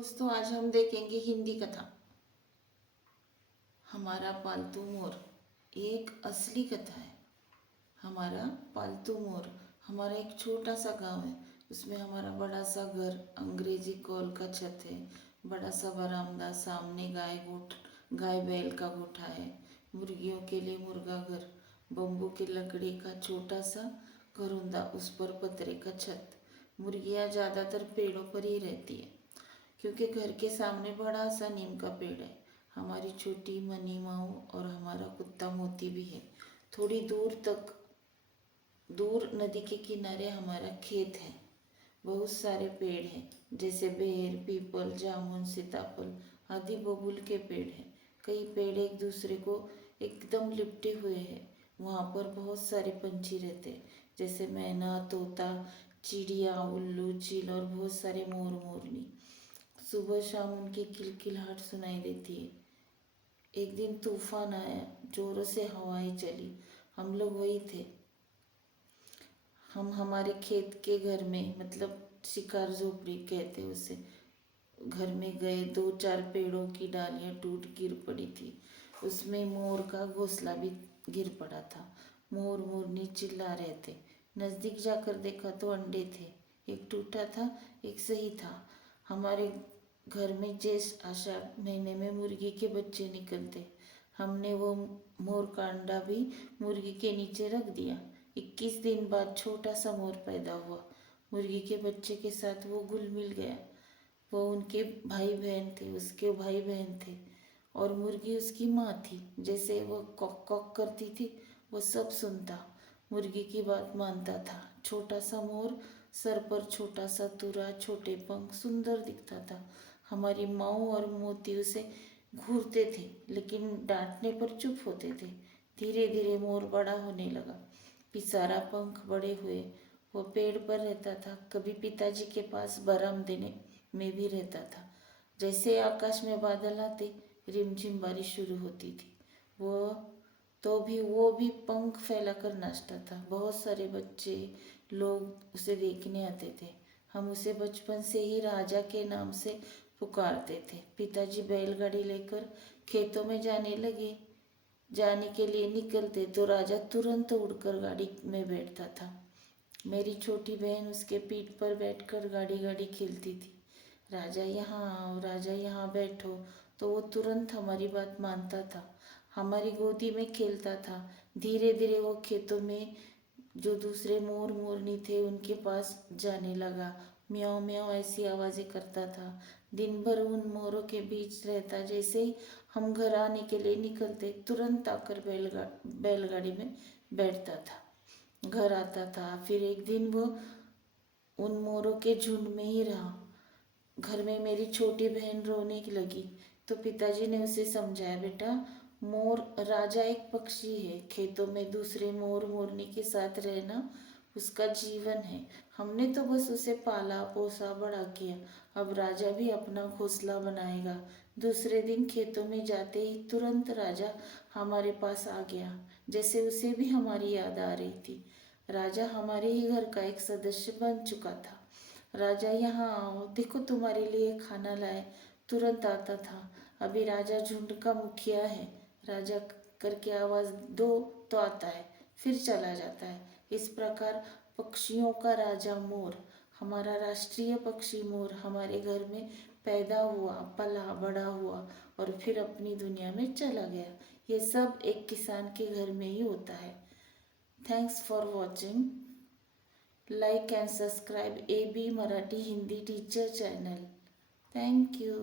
दोस्तों, आज हम देखेंगे हिंदी कथा हमारा पालतू मोर। एक असली कथा है। हमारा पालतू मोर। हमारा एक छोटा सा गांव है। उसमें हमारा बड़ा सा घर, अंग्रेजी कॉल का छत है, बड़ा सा बरामदा, सामने गाय बैल का गोठा है, मुर्गियों के लिए मुर्गा घर, बम्बू की लकड़ी का छोटा सा घरौंदा, उस पर पतरे का छत। मुर्गियाँ ज़्यादातर पेड़ों पर ही रहती है क्योंकि घर के सामने बड़ा सा नीम का पेड़ है। हमारी छोटी मनी माऊ और हमारा कुत्ता मोती भी है। थोड़ी दूर नदी के किनारे हमारा खेत है। बहुत सारे पेड़ हैं, जैसे बेर, पीपल, जामुन, सीताफल आदि बबूल के पेड़ हैं। कई पेड़ एक दूसरे को एकदम लिपटे हुए हैं। वहाँ पर बहुत सारे पंछी रहते हैं, जैसे मैना, तोता, चिड़िया, उल्लू, चील और बहुत सारे मोर मोरनी। सुबह शाम उनकी किलकिलाहट सुनाई देती है। एक दिन तूफान आया, जोरों से हवाएं चली। हम लोग वही थे। हम हमारे खेत के घर में, मतलब शिकार झोपड़ी कहते उसे, घर में गए। 2-4 पेड़ों की डालियां टूट गिर पड़ी थी। उसमें मोर का घोंसला भी गिर पड़ा था। मोर मोरनी चिल्ला रहे थे। नजदीक जाकर देखा तो अंडे थे। एक टूटा था, एक सही था। हमारे घर में जेठ आषाढ़ महीने में मुर्गी के बच्चे निकलते। हमने वो मोर का अंडा भी मुर्गी के नीचे रख दिया। 21 दिन बाद छोटा सा मोर पैदा हुआ। मुर्गी के बच्चे के साथ वो घुल मिल गया। वो उनके भाई बहन थे, उसके भाई बहन थे, और मुर्गी उसकी माँ थी। जैसे वो कॉक कॉक करती थी, वो सब सुनता, मुर्गी की बात मानता था। छोटा सा मोर, सर पर छोटा सा तुरा, छोटे पंख, सुंदर दिखता था। हमारी माँ और मोती उसे घूरते थे, लेकिन डांटने पर चुप होते थे। धीरे धीरे मोर बड़ा होने लगा। पिसारा पंख बड़े हुए। वो पेड़ पर रहता था, कभी पिताजी के पास बरामदे में भी रहता था। जैसे आकाश में बादल आते, रिमझिम बारिश शुरू होती थी, वो भी पंख फैलाकर नाचता था। बहुत सारे बच्चे लोग उसे देखने आते थे। हम उसे बचपन से ही राजा के नाम से पुकारते थे। पिताजी बैलगाड़ी लेकर खेतों में जाने के लिए निकलते तो राजा तुरंत उड़कर गाड़ी में बैठता था। मेरी छोटी बहन उसके पीठ पर बैठकर गाड़ी गाड़ी खेलती थी। राजा यहाँ आओ, राजा यहाँ बैठो, तो वो तुरंत हमारी बात मानता था, हमारी गोदी में खेलता था। धीरे धीरे वो खेतों में जो दूसरे मोर मोरनी थे उनके पास जाने लगा। म्याऊं म्याऊं ऐसी आवाज़ें करता था। दिन भर उन मोरों के बीच रहता। जैसे ही हम घर आने के लिए निकलते, तुरंत आकर बैलगाड़ी में बैठता था, घर आता था। फिर एक दिन वो उन मोरों के झुंड में ही रहा। घर में मेरी छोटी बहन रोने लगी तो पिताजी ने उसे समझाया, बेटा, मोर राजा एक पक्षी है। खेतों में दूसरे मोर मोरनी के साथ रहना उसका जीवन है। हमने तो बस उसे पाला पोसा बड़ा किया। अब राजा भी अपना घोंसला बनाएगा। दूसरे दिन खेतों में जाते ही तुरंत राजा हमारे पास आ गया, जैसे उसे भी हमारी याद आ रही थी। राजा हमारे ही घर का एक सदस्य बन चुका था। राजा यहाँ आओ, देखो तुम्हारे लिए खाना लाए, तुरंत आता था। अभी राजा झुंड का मुखिया है। राजा करके आवाज दो तो आता है, फिर चला जाता है। इस प्रकार पक्षियों का राजा मोर, हमारा राष्ट्रीय पक्षी मोर, हमारे घर में पैदा हुआ, पला बड़ा हुआ और फिर अपनी दुनिया में चला गया। ये सब एक किसान के घर में ही होता है। Thanks for watching. Like and subscribe AB Marathi Hindi Teacher channel. Thank you.